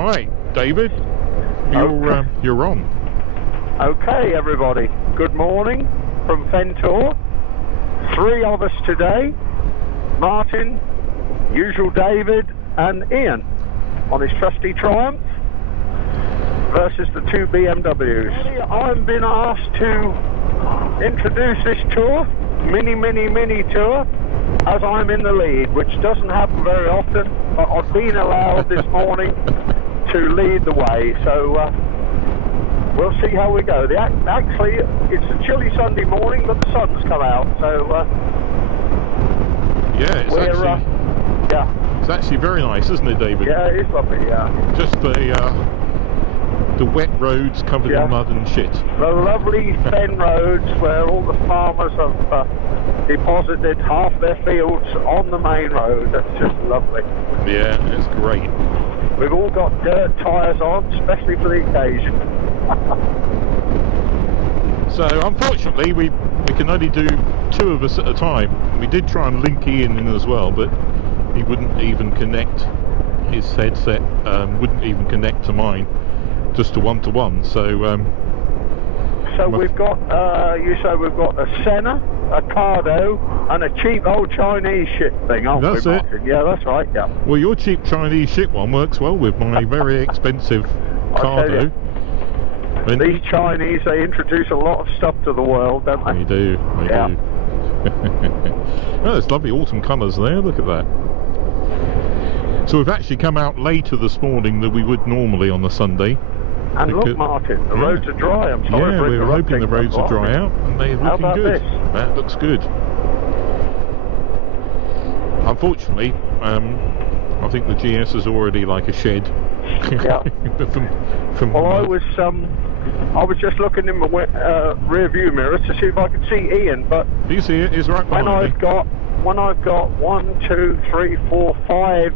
Right, David, you're on. Okay, everybody. Good morning from Fentor. 3 of us today. Martin, usual David, and Ian on his trusty Triumph versus the 2 BMWs. I've been asked to introduce this tour, mini tour, as I'm in the lead, which doesn't happen very often, but I've been allowed this morning to lead the way, so we'll see how we go. Actually, it's a chilly Sunday morning, but the sun's come out, so yeah, it's actually very nice, isn't it, David? Yeah, it is lovely, yeah. Just the wet roads covered in mud and shit. The lovely fen roads where all the farmers have deposited half their fields on the main road. That's just lovely. Yeah, it's great. We've all got dirt tyres on, especially for the occasion. So unfortunately we can only do 2 of us at a time. We did try and link Ian in as well, but he wouldn't even connect. His headset wouldn't even connect to mine, just to one-to-one. So we've got you say we've got a Senna, a Cardo, and a cheap old Chinese shit thing, aren't we, Martin? Yeah, that's right, yeah. Well, your cheap Chinese shit one works well with my very expensive Cardo. These Chinese, they introduce a lot of stuff to the world, don't they? They do, they do. Oh, there's lovely autumn colours there, look at that. So we've actually come out later this morning than we would normally on a Sunday. And look, Martin, the roads are dry. I'm sorry for we're hoping the roads are dry out, and they're looking good. That looks good. Unfortunately, I think the GS is already like a shed. Yeah. Well, I was just looking in my rear view mirror to see if I could see Ian, but do you see it? He's right behind me. When I've got 1, 2, 3, 4, 5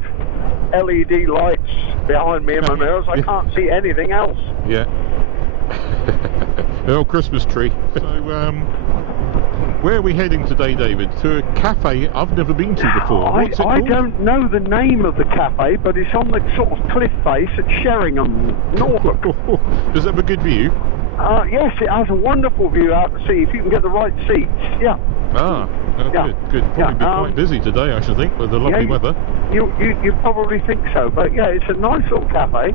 LED lights behind me in my mirrors, I can't see anything else. Yeah. The old Christmas tree. So, where are we heading today, David? To a cafe I've never been to before. What's it called? I don't know the name of the cafe, but it's on the sort of cliff face at Sheringham, Norfolk. Does it have a good view? Yes, it has a wonderful view out to sea, if you can get the right seats, yeah. Good. Probably be quite busy today, I should think, with the lovely weather. You probably think so, but yeah, it's a nice little cafe.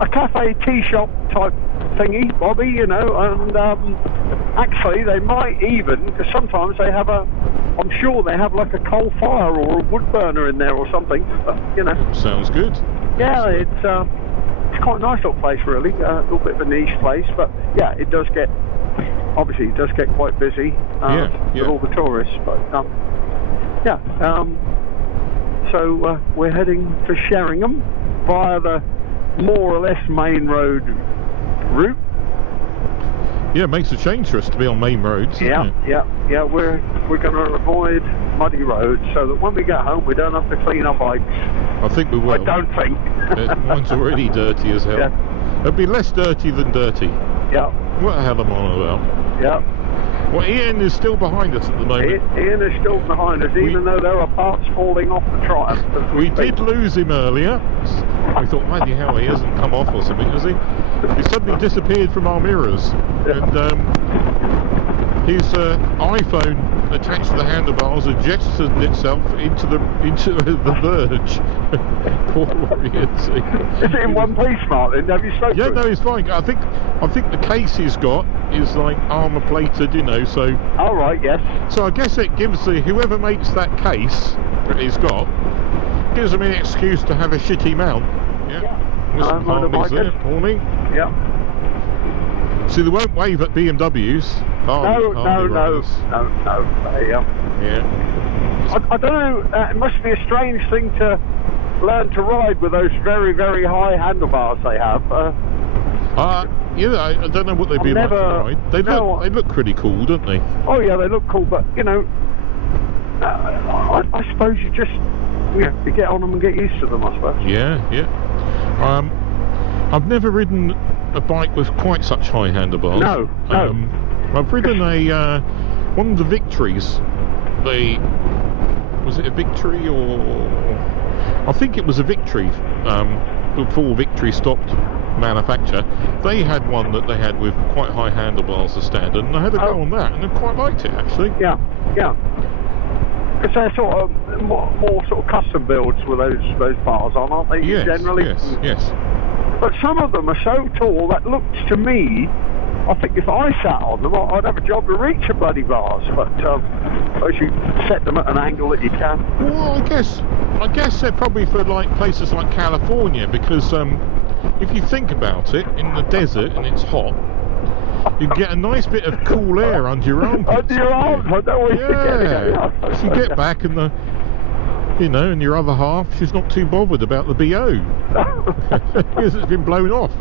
A cafe tea shop type thingy, Bobby, you know, and actually they might even, because sometimes they have I'm sure they have like a coal fire or a wood burner in there or something, but, you know. Sounds good. Yeah, it's quite a nice little place, really. A little bit of a niche place, but yeah, it does get quite busy with all the tourists. But so we're heading to Sheringham via the more or less main road route. Yeah, it makes a change for us to be on main roads. Yeah. We're going to avoid muddy roads so that when we get home we don't have to clean our bikes. I think we will. I don't think. Mine's already dirty as hell. Yeah. It'll be less dirty than dirty. Yeah. What the hell am I on about? Yeah. Well, Ian is still behind us at the moment. Ian is still behind us, even though there are parts falling off the Triumph. We did lose him earlier. I thought, bloody hell, he hasn't come off or something, has he? He suddenly disappeared from our mirrors, and his iPhone attached to the handlebars adjusted itself into the verge. Poor Ian. Is it in one piece, Martin? Have you spoken? Yeah, no, he's fine. I think the case he's got is like armour plated, you know. So. Oh right, yes. So I guess it gives whoever makes that case that he's got gives them an excuse to have a shitty mount. Yeah. Harley's there, Pawnee. Yeah. See, they won't wave at BMWs. No. Yeah. I don't know. It must be a strange thing to learn to ride with those very, very high handlebars they have. Yeah, I don't know what they'd be like to ride. They look pretty cool, don't they? Oh yeah, they look cool, but you know, I suppose you get on them and get used to them, I suppose. Yeah. I've never ridden a bike with quite such high handlebars. No. I've ridden one of the Victories. Was it a Victory or I think it was a Victory, before Victory stopped manufacture. They had one that they had with quite high handlebars as standard, and I had a go on that, and I quite liked it actually. Yeah. Because they're sort of more sort of custom builds with those bars on, aren't they? Yes, generally. yes. But some of them are so tall that looks to me, I think if I sat on them, I'd have a job to reach the bloody bars. But as you set them at an angle that you can. Well, I guess they're probably for like places like California, because if you think about it, in the desert and it's hot, you get a nice bit of cool air under your armpits. Under your arms, I don't always forget it. So you get back and and your other half, she's not too bothered about the BO because it's been blown off.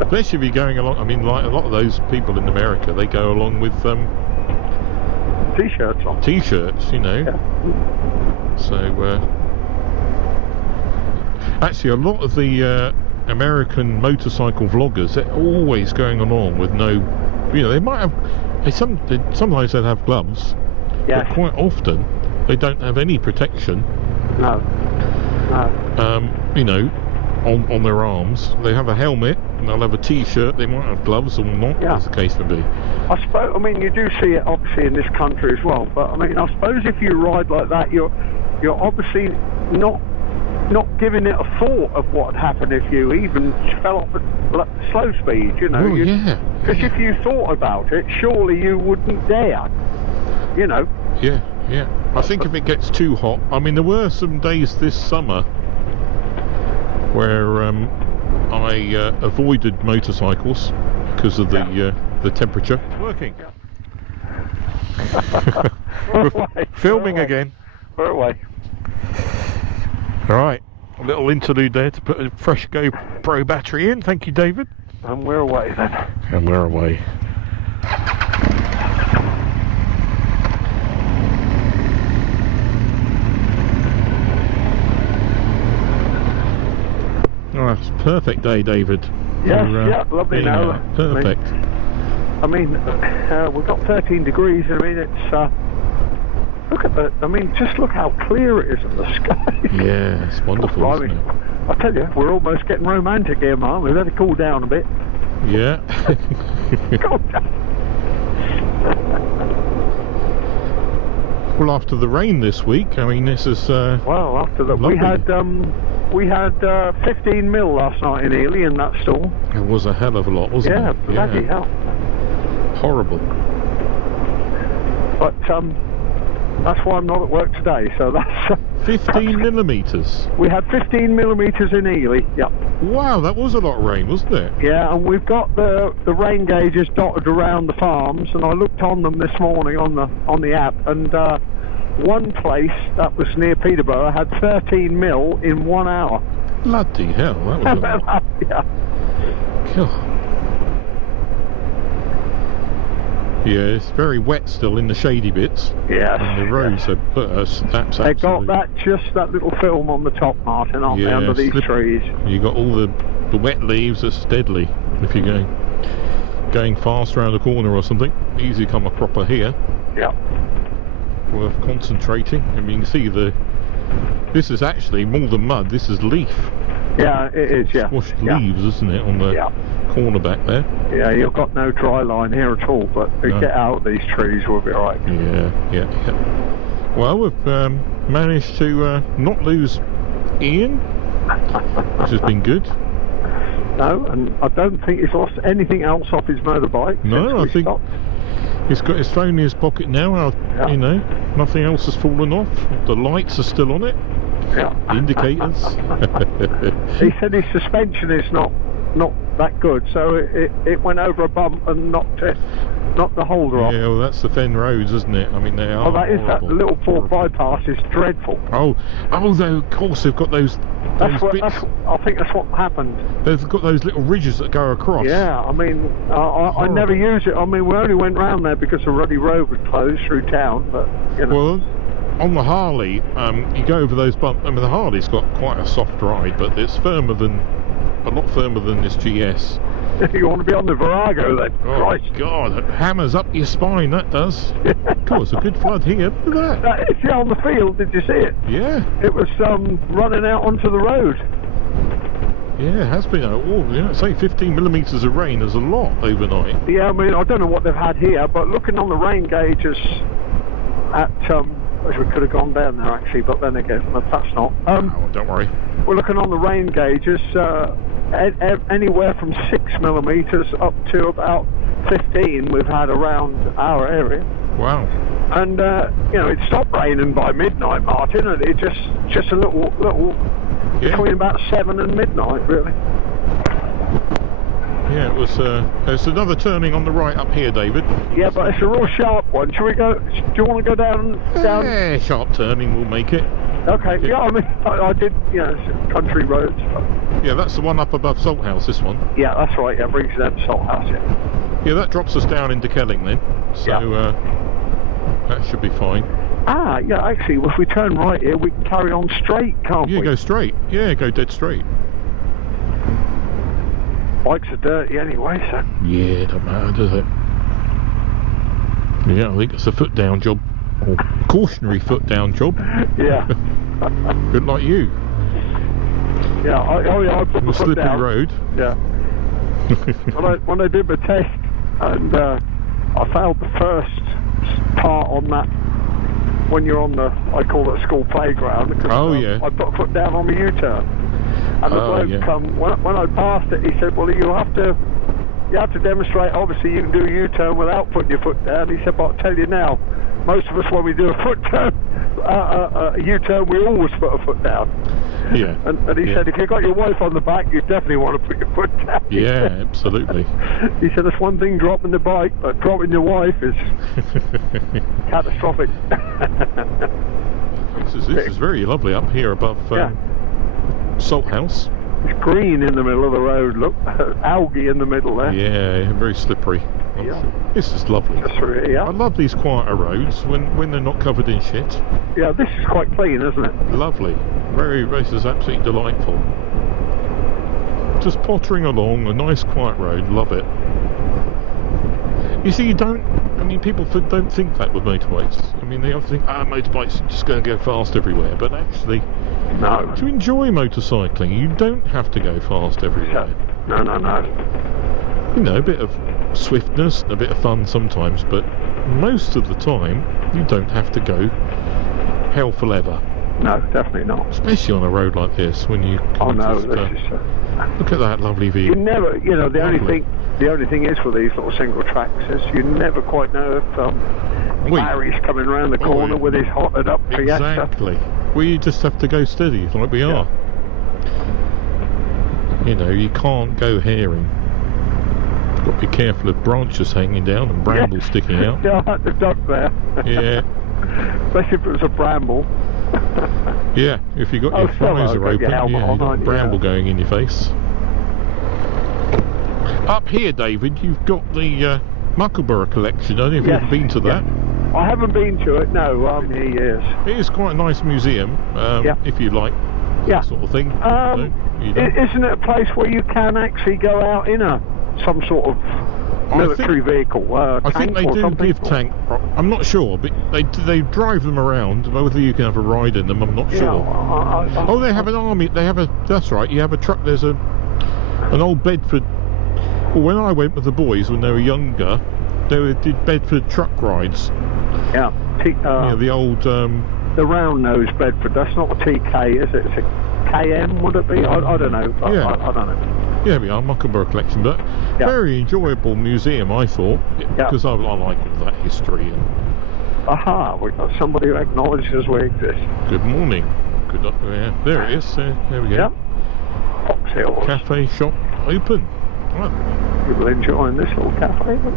Especially if you're going along. I mean, like a lot of those people in America, they go along with t-shirts on. T-shirts, Yeah. So actually, a lot of the American motorcycle vloggers, they're always going along with no. They might have. Sometimes they'll have gloves. Yes. But quite often, they don't have any protection. No. On their arms. They have a helmet and they'll have a t-shirt. They might have gloves or not, as the case may be. I suppose. I mean, you do see it obviously in this country as well. But I mean, I suppose if you ride like that, you're obviously not giving it a thought of what would happen if you even fell off at slow speed. Oh, yeah. Because if you thought about it, surely you wouldn't dare. Yeah. I think if it gets too hot. I mean, there were some days this summer where I avoided motorcycles because of the temperature. It's working. We're filming again. We're away. Alright, a little interlude there to put a fresh GoPro battery in. Thank you, David. And we're away then. And we're away. Oh, it's a perfect day, David. Yes, lovely now. Perfect. I mean, we've got 13 degrees. I mean, it's look at that. I mean, just look how clear it is in the sky. Yeah, it's wonderful, isn't it? I tell you, we're almost getting romantic here, Mark. We've had to cool down a bit. Yeah. Cool down. Well, after the rain this week, I mean, this is well, after that, lovely. we had 15 mil last night in Ely in that store. It was a hell of a lot, wasn't it? Yeah, bloody hell. Horrible. But that's why I'm not at work today. So that's 15 millimetres. We had 15 millimetres in Ely. Yep. Wow, that was a lot of rain, wasn't it? Yeah, and we've got the rain gauges dotted around the farms, and I looked on them this morning on the app, and one place that was near Peterborough had 13 mil in 1 hour. Bloody hell, that was a lot. Yeah. God. Yeah, it's very wet still in the shady bits. Yeah. And the roads are that's they got that little film on the top, Martin, aren't they, under these trees? You got all the wet leaves. That's deadly if you're going fast around a corner or something. Easy come a cropper here. Yeah. Worth concentrating. And you can see this is actually more than mud. This is leaf. Yeah, it is. Yeah. Squashed leaves, isn't it, on the corner back there? Yeah, you've got no dry line here at all. But if we get out of these trees, we'll be all right. Yeah. Well, we've managed to not lose Ian, which has been good. No, and I don't think he's lost anything else off his motorbike. No, I think he's got his phone in his pocket now. Nothing else has fallen off. The lights are still on it. Yeah. Indicators. He said his suspension is not that good, so it went over a bump and knocked the holder off. Yeah, well, that's the Fen roads, isn't it? I mean, they are. Oh, that is horrible. that little port bypass is dreadful. Oh, though, of course they've got those. I think that's what happened. They've got those little ridges that go across. Yeah, I mean, I never used it. I mean, we only went round there because the ruddy road was closed through town. But Well, on the Harley, you go over those bumps. I mean, the Harley's got quite a soft ride, but it's a lot firmer than this GS. You want to be on the Virago then? Oh Christ. God, it hammers up your spine, that does. God, it's a good flood here, look at that. If you're on the field, did you see it? Yeah, It was running out onto the road. yeah, it has been, say 15 millimetres of rain is a lot overnight. Yeah, I mean, I don't know what they've had here, but looking on the rain gauges at, we could have gone down there actually, but then again, perhaps not. Oh, don't worry. We're looking on the rain gauges, anywhere from 6 millimetres up to about 15 we've had around our area. Wow. And, it stopped raining by midnight, Martin, and it just a little Yeah. between about 7 and midnight, really. Yeah, it was. There's another turning on the right up here, David. Yeah, but it's a real sharp one. Shall we go? Do you want to go down? Yeah, sharp turning will make it. Okay. Yeah, I mean, I did. It's country roads. But... Yeah, that's the one up above Salthouse. This one. Yeah, that's right. Yeah, brings them to Salthouse. Yeah. Yeah, that drops us down into Kelling then. So that should be fine. Ah, yeah. Actually, if we turn right here, we can carry on straight, can't we? Yeah, go straight. Yeah, go dead straight. Bikes are dirty anyway, so. Yeah, it don't matter, does it? Yeah, I think it's a foot down job, or cautionary foot down job. Yeah. Good like you. Yeah. I put On my a foot slippery down. road. Yeah. when I did my test, and I failed the first part on that. When you're on the, I call it a school playground. Because, yeah. I put a foot down on the U-turn. And the bloke, when I passed it, he said, well, you have to demonstrate, obviously you can do a U-turn without putting your foot down. He said, but I'll tell you now, most of us when we do a foot turn, a U-turn, we always put a foot down. Yeah. And he said, if you've got your wife on the back, you definitely want to put your foot down. Yeah, absolutely. He said, that's one thing dropping the bike, but dropping your wife is catastrophic. This is very lovely up here above Salthouse. It's green in the middle of the road, look. Algae in the middle there. Yeah, very slippery. Yeah. This is lovely. That's right, yeah. I love these quieter roads when they're not covered in shit. Yeah, this is quite clean, isn't it? Lovely. This is absolutely delightful. Just pottering along a nice quiet road, love it. You see, people don't think that with motorbikes. I mean, they often think, motorbikes are just going to go fast everywhere, but actually, no. To enjoy motorcycling, you don't have to go fast everywhere. No. A bit of swiftness, a bit of fun sometimes, but most of the time, you don't have to go hell for leather. No, definitely not. Especially on a road like this, when you can look at that lovely view. You never, the only thing is for these little single tracks is you never quite know if Larry's coming around the corner with his hotted up Fiesta. Exactly. We just have to go steady, like we are. You can't go herring. Got to be careful of branches hanging down and brambles sticking out. Yeah, I had to duck there. Yeah. Especially if it was a bramble. Yeah, if you got your visor open, you've got bramble going in your face. Up here, David, you've got the Muckleborough collection. I don't know if you've been to that. I haven't been to it, no, here years. It is quite a nice museum, if you like that sort of thing. Isn't it a place where you can actually go out in some sort of military vehicle, I think they do give tank. I'm not sure, but they drive them around. Whether you can have a ride in them, I'm not sure. They have an army. That's right. You have a truck. There's an old Bedford. Well, when I went with the boys when they were younger, they did Bedford truck rides. Yeah. The old. The round nose Bedford. That's not a TK, is it? It's a KM. Would it be? I don't know. I don't know. Yeah, we are Muckleborough collection, but very enjoyable museum, I thought, because I like all that history. Aha, we've got somebody who acknowledges we exist. Good morning. Good luck. There it is. There we go. Yeah. Fox Hills. Cafe shop open. Right. People enjoying this little cafe, but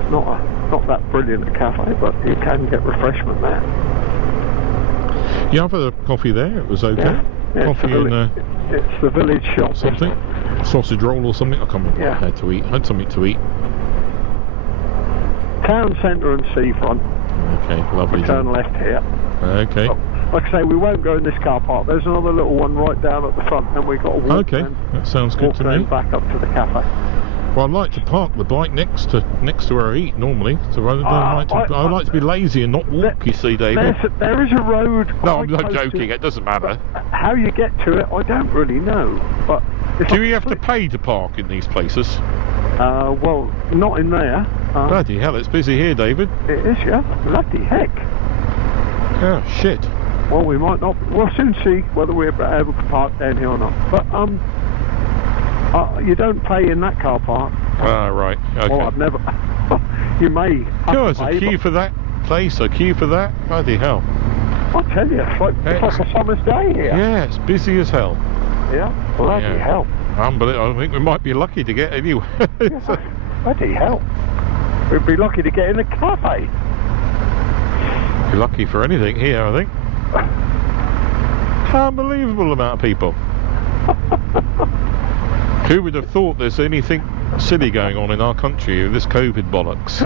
it's not that brilliant a cafe, but you can get refreshment there. You have a coffee there. It was okay. Yeah, coffee and it's the village shop. Something, sausage roll or something. I can't remember what I had to eat. I had something to eat. Town centre and seafront. Okay, lovely. We turn left here. Okay. like I say, we won't go in this car park. There's another little one right down at the front, and we've got to walk. Okay, that sounds good to me. Back up to the cafe. Well, I'd like to park the bike next to where I eat normally. So I like to be lazy and not walk. You see, David. There is a road. No, I'm not joking. It doesn't matter. How you get to it, I don't really know. But do you have to pay to park in these places? Well, not in there. Bloody hell, it's busy here, David. It is, yeah. Bloody heck. Oh shit. Well, we might not. We'll soon see whether we're able to park down here or not. But you don't pay in that car park. Ah, right. Okay. Well, I've never. You may. There's a queue for that place, a queue for that. Bloody hell. I tell you, it's like a summer's day here. Yeah, it's busy as hell. Yeah, bloody hell. Unbelievable. I think we might be lucky to get anywhere. Yeah, bloody hell. We'd be lucky to get in a cafe. Be lucky for anything here, I think. Unbelievable amount of people. Who would have thought there's anything silly going on in our country with this COVID bollocks?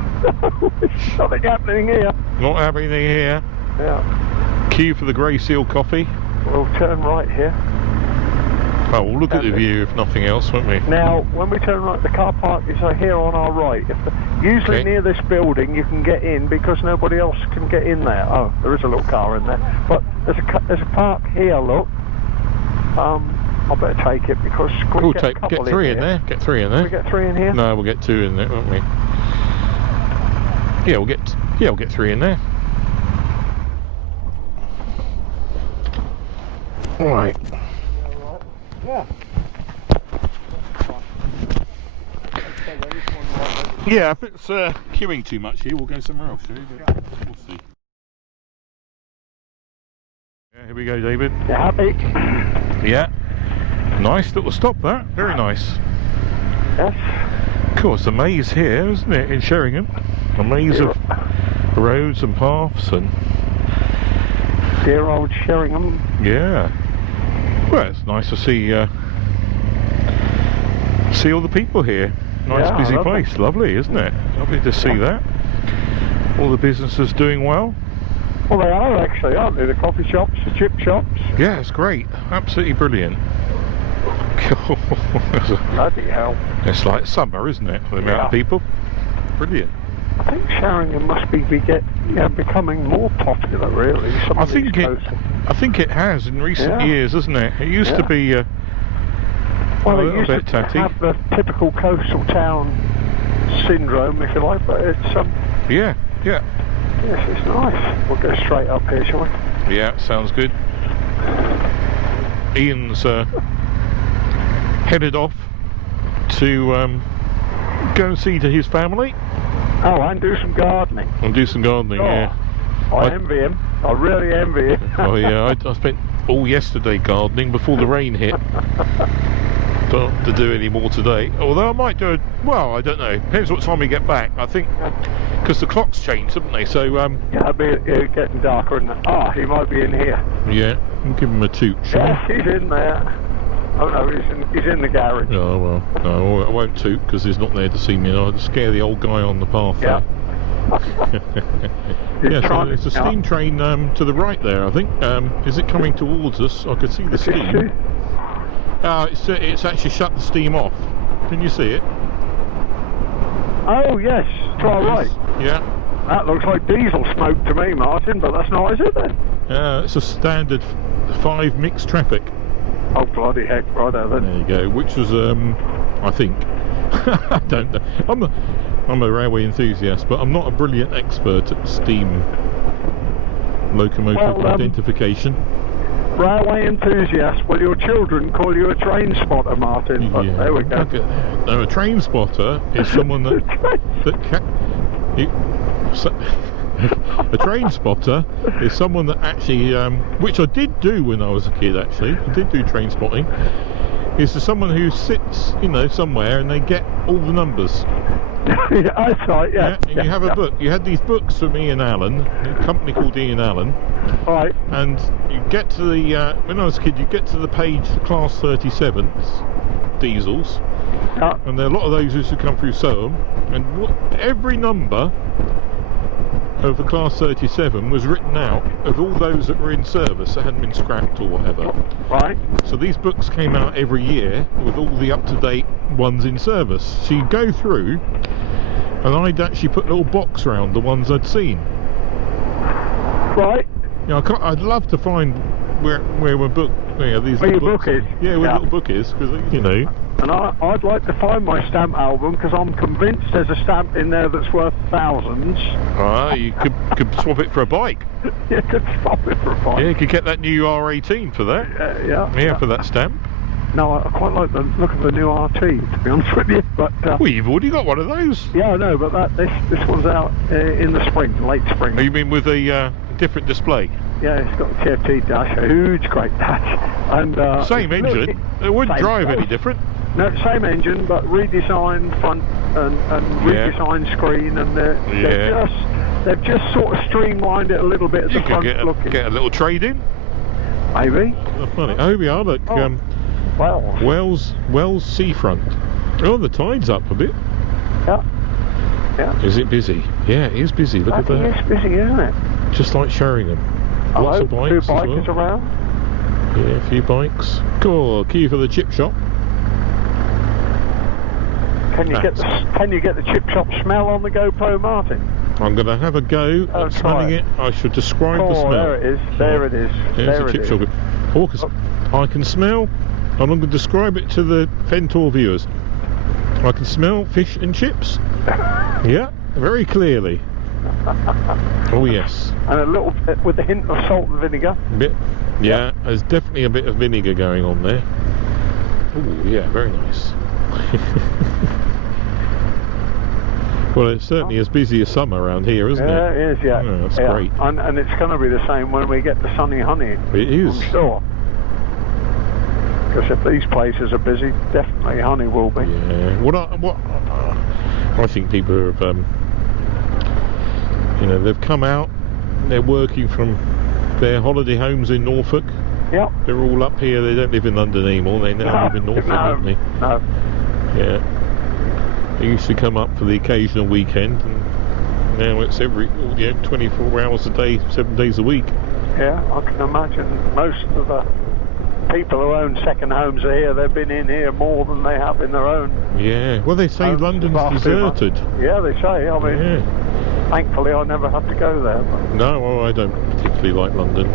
Nothing happening here. Not happening here. Yeah. Queue for the Grey Seal coffee. We'll turn right here. Oh, we'll look at the view if nothing else, won't we? Now, when we turn right, the car park is here on our right. Usually near this building you can get in because nobody else can get in there. Oh, there is a little car in there. But there's a park here, look. I better take it because we'll get 3 in there. Get 3 in there. We get 3 in here? No, we'll get 2 in there, won't we? Yeah, we'll get 3 in there. Right. Yeah. Yeah, if it's queuing too much here, we'll go somewhere else. We'll see. Yeah, here we go, David. You happy? Yeah. Nice little stop, that. Very nice. Yes. Of course, a maze here, isn't it, in Sheringham? A maze of roads and paths and... Dear old Sheringham. Yeah. Well, it's nice to see all the people here. Nice busy place. Lovely, isn't it? Lovely to see that. All the businesses doing well. Well, they are actually, aren't they? The coffee shops, the chip shops. Yeah, it's great. Absolutely brilliant. Bloody hell. It's like summer, isn't it? The amount of people. Brilliant. I think Sheringham must be becoming more popular, really. I think it has in recent years, hasn't it? It used to be a little bit tatty. Have the typical coastal town syndrome, if you like, but it's yeah. Yes, it's nice. We'll go straight up here, shall we? Yeah, sounds good. Ian's headed off to go and see to his family. Oh, and do some gardening. Yeah. I envy him. I really envy him. Oh yeah, I spent all yesterday gardening before the rain hit. Don't have to do any more today. Although I might do it. Well, I don't know. Depends what time we get back. I think because the clocks changed, haven't they? So yeah, it's getting darker, isn't it? Ah, he might be in here. Yeah, I'll give him a toot. Yes, he's in there. Oh no, he's in the garage. Oh well, no, I won't toot because he's not there to see me. I'll scare the old guy on the path. Yeah. Yeah, so it's a steam train to the right there, I think. Is it coming towards us? I could see the steam. It's actually shut the steam off. Can you see it? Oh yes, to our right. Yeah. That looks like diesel smoke to me, Martin, but that's not, is it then? It's a standard 5 mixed traffic. Oh bloody heck, righto then. There you go, which was I think I don't know. I'm a railway enthusiast, but I'm not a brilliant expert at steam locomotive identification. Railway enthusiast, well your children call you a train spotter, Martin, but there we go. No, a train spotter is someone that a train spotter is someone that actually, which I did do when I was a kid actually, I did do train spotting, is to someone who sits, somewhere and they get all the numbers. Yeah, that's right, yeah. And you have a book. You had these books from Ian Allen, a company called Ian Allen. Right. And you get to the, when I was a kid, you get to the page, the class 37s, diesels. Yeah. And there are a lot of those used to come through Soham. And every number of the Class 37 was written out of all those that were in service that hadn't been scrapped or whatever. Right. So these books came out every year with all the up-to-date ones in service. So you go through, and I'd actually put a little box around the ones I'd seen. Right. You know, I'd love to find where my book, these where your books book is. Yeah, where the little book is, because you know. And I'd like to find my stamp album, because I'm convinced there's a stamp in there that's worth thousands. Ah, you could swap it for a bike. You could swap it for a bike. Yeah, you could get that new R18 for that. Yeah, for that stamp. No, I quite like the look of the new RT, to be honest with you. But well, you've already got one of those. Yeah, I know, but this one's out in the spring, late spring. Oh, you mean with a different display? Yeah, it's got a TFT dash, a huge, great dash, and same engine. It wouldn't drive any different. No, same engine, but redesigned front and redesigned screen, and they've just sort of streamlined it a little bit at the front. Get a little trade in. Maybe. Oh, funny. Oh, we are. Look, Wells seafront. Oh, the tide's up a bit. Yeah. Is it busy? Yeah, it is busy. Look at that. It's busy, isn't it? Just like Sheringham. Lots of bikes. 2 bikers around. Yeah, a few bikes. Cool. Key for the chip shop. Can you get the chip shop smell on the GoPro, Martin? I'm going to have a go at smelling it. I should describe the smell. There it is. There it is. There's the chip shop. Oh, I can smell, and I'm going to describe it to the Fentor viewers. I can smell fish and chips. Yeah, very clearly. Oh yes. And a little bit with a hint of salt and vinegar. Yeah, there's definitely a bit of vinegar going on there. Oh yeah, very nice. Well, it's certainly as busy as summer around here, isn't it? Yeah, it is, yeah. That's great. And it's going to be the same when we get to Sunny Hunny. It is. I'm sure. Because if these places are busy, definitely Hunny will be. Yeah. I think people have, they've come out, they're working from their holiday homes in Norfolk. Yep. They're all up here, they don't live in London anymore, they now live in Norfolk, don't they? No. Yeah. They used to come up for the occasional weekend, and now it's 24 hours a day, 7 days a week. Yeah, I can imagine most of the people who own second homes are here. They've been in here more than they have in their own. Yeah, well, they say London's deserted. Yeah, they say. I mean, thankfully I never have to go there. But. No, well, I don't particularly like London,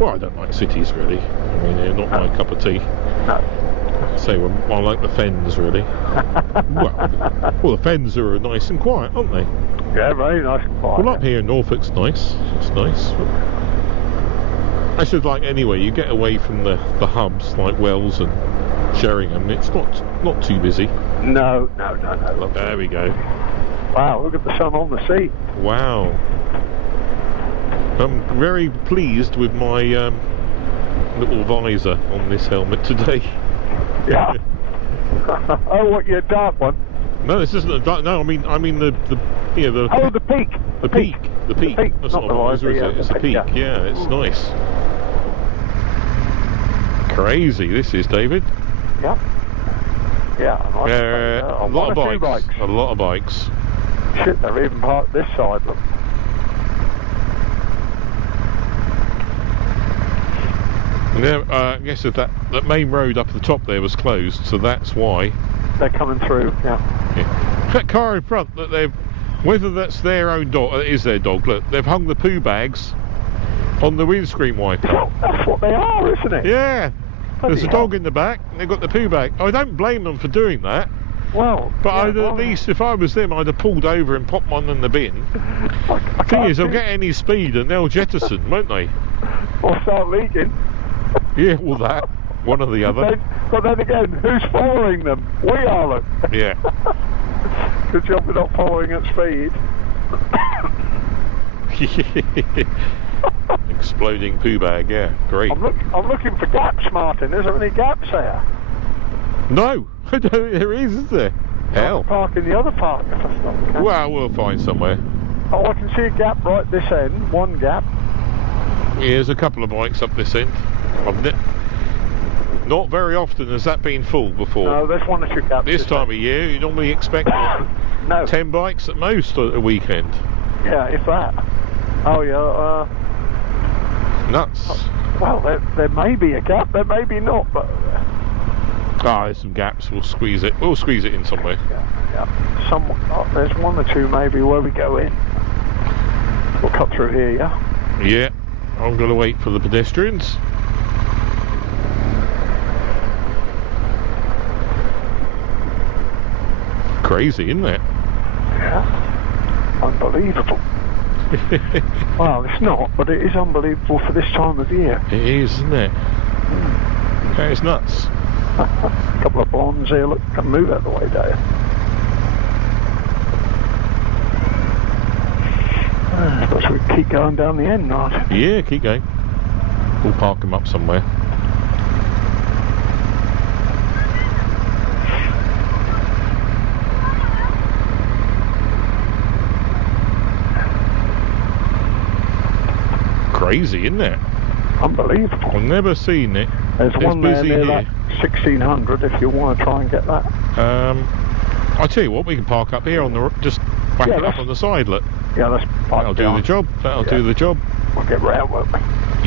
well, I don't like cities really. I mean, they're not my cup of tea. No. So I like the Fens really. well, the Fens are nice and quiet, aren't they? Yeah, very nice and quiet. Well, up here in Norfolk's nice. It's nice. I should like anyway. You get away from the hubs like Wells and Sheringham. It's not too busy. No. There we go. Wow, look at the sun on the sea. Wow. I'm very pleased with my little visor on this helmet today. Yeah. Oh, what, your dark one? No, this isn't a dark. No, I mean the Oh, the peak. The peak. That's not a visor, is it? It's a peak. Yeah, it's nice. Crazy. This is, David. Yeah. Yeah. A lot of bikes. A lot of bikes. Shit, they're even parked this side. Look. Yeah, I guess if that main road up at the top there was closed, so that's why they're coming through. Yeah. That car in front, that whether that's their own dog, it is their dog. Look, they've hung the poo bags on the windscreen wiper. That's what they are, isn't it? Yeah. There's a dog in the back, and they've got the poo bag. I don't blame them for doing that. Well, but at least if I was them, I'd have pulled over and popped one in the bin. The thing is, they'll get any speed and they'll jettison, won't they? Or start leaking. Yeah, well, that one or the other. But then again, who's following them? We are, look. Yeah. Good job we're not following at speed. Exploding poo bag, yeah, great. I'm looking for gaps, Martin. Is there any gaps there? No, I don't think there is there? Hell. Park in the other park if that's not the case. Well, we'll find somewhere. Oh, I can see a gap right this end, one gap. Yeah, there's a couple of bikes up this end. Not very often has that been full before. No, there's one or two gaps. This time of year, you normally expect No. 10 bikes at most a weekend. Yeah, if that. Oh yeah. Nuts. Well, there may be a gap, there may be not, but. There's some gaps. We'll squeeze it. We'll squeeze it in somewhere. Yeah. There's one or two maybe where we go in. We'll cut through here, yeah? Yeah. I'm going to wait for the pedestrians. Crazy, isn't it? Yeah. Unbelievable. Well, it's not, but it is unbelievable for this time of year. It is, isn't it? Yeah, it's nuts. A couple of blondes here, look, can move out of the way, Dave. I suppose we keep going down the end, right? Yeah, keep going. We'll park them up somewhere. Crazy, isn't it? Unbelievable. I've never seen it. There's one there busy near here. that 1600 if you want to try and get that. I'll tell you what, we can park up here on the just whack it up on the side, look. Yeah, let's park That'll do the job. That'll do the job. We'll get round, won't we?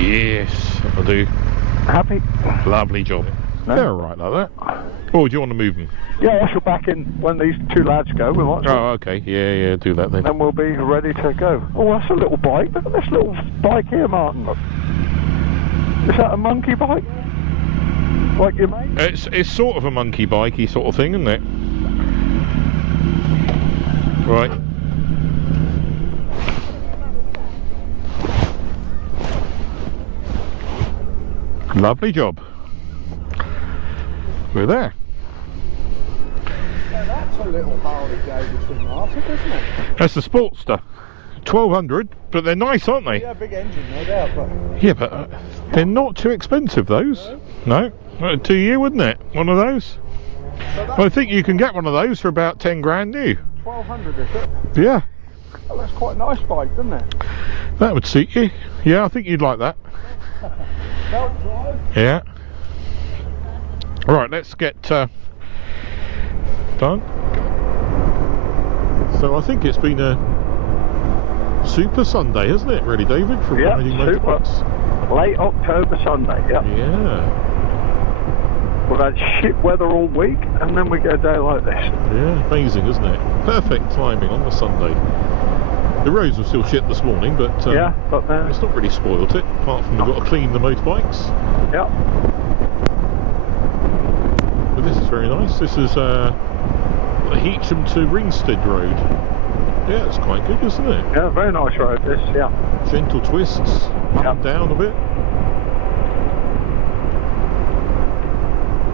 Yes, that'll do. Happy? Lovely job. No? They're alright like that. Or do you want to move them? Yeah, I shall back in when these two lads go. We might. Oh, okay. Yeah, do that then. Then we'll be ready to go. Oh, that's a little bike. Look at this little bike here, Martin. Look. Is that a monkey bike? Like your mate? It's sort of a monkey bikey sort of thing, isn't it? Right. Lovely job. We're there. Yeah, that's a little Harley Davidson, Martin, isn't it? That's the Sportster. 1200, but they're nice, aren't they? Yeah, big engine, no doubt, but... Yeah, but they're not too expensive, those. No? To you, wouldn't it? One of those? So Well, I think you can get one of those for about 10 grand new. 1200, is it? Yeah, Well, that's quite a nice bike, isn't it? that would suit you. Yeah, I think you'd like that. Belt drive. Yeah. Right, let's get done. So I think it's been a super Sunday, hasn't it, really, David? For Yeah, riding super. motorbikes? Late October Sunday, yeah. Yeah. We've had shit weather all week, and then we get a day like this. Yeah, amazing, isn't it? Perfect timing on the Sunday. The roads were still shit this morning, but Yeah, but then... it's not really spoilt it, apart from we've got to clean the motorbikes. Yeah. But this is very nice. This is Heacham to Ringstead Road. Yeah, it's quite good, isn't it? Yeah, very nice road this, yeah. Gentle twists, up and down a bit.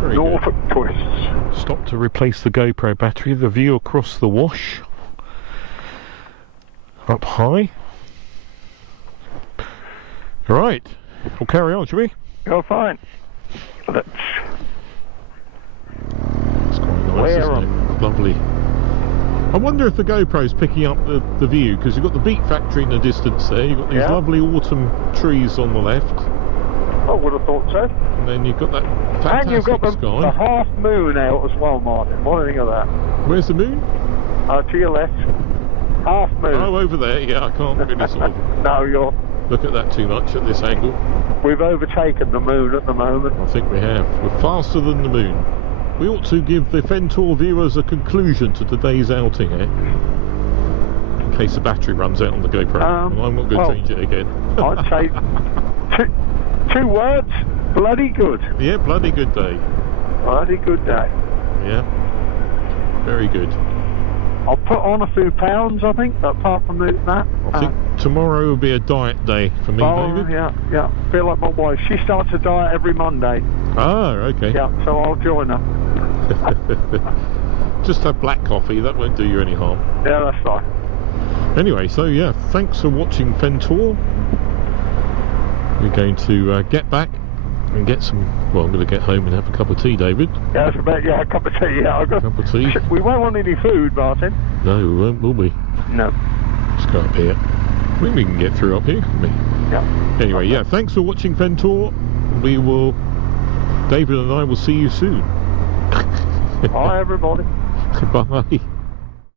Very Norfolk twists. good. Stop to replace the GoPro battery. The view across the wash. Up high. Right, we'll carry on, shall we? You're fine. Let's... It's quite nice, Where isn't it? Lovely. I wonder if the GoPro's picking up the view, because you've got the Beat Factory in the distance there, you've got these lovely autumn trees on the left, I would have thought so. and then you've got that And you've got fantastic the sky. half moon out as well, Martin. What do you think of that? Where's the moon? To your left. Half moon. Oh, over there. Yeah, I can't really sort of No, look at that too much at this angle. we've overtaken the moon at the moment. I think we have. We're faster than the moon. We ought to give the Fentor viewers a conclusion to today's outing, eh? In case the battery runs out on the GoPro. And I'm not going to change it again. I'd say two words, bloody good. Yeah, bloody good day. Bloody good day. Yeah, very good. I'll put on a few pounds, I think, but apart from that. I think tomorrow will be a diet day for me, David. Yeah. Feel like my wife. She starts a diet every Monday. Ah, okay. Yeah, so I'll join her. Just have black coffee, that won't do you any harm. Yeah, that's right. Anyway, so yeah, thanks for watching Fentor. We're going to get back and get some, well, I'm going to get home and have a cup of tea, David. Yeah, that's about, a cup of tea, yeah. I've got, Cup of tea? We won't want any food, Martin. No, we won't, will we? No. Let's go up here. I think we can get through up here, can't we? Yeah. Anyway, yeah, thanks for watching Fentor. We will, David and I will see you soon. Bye, everybody. Bye.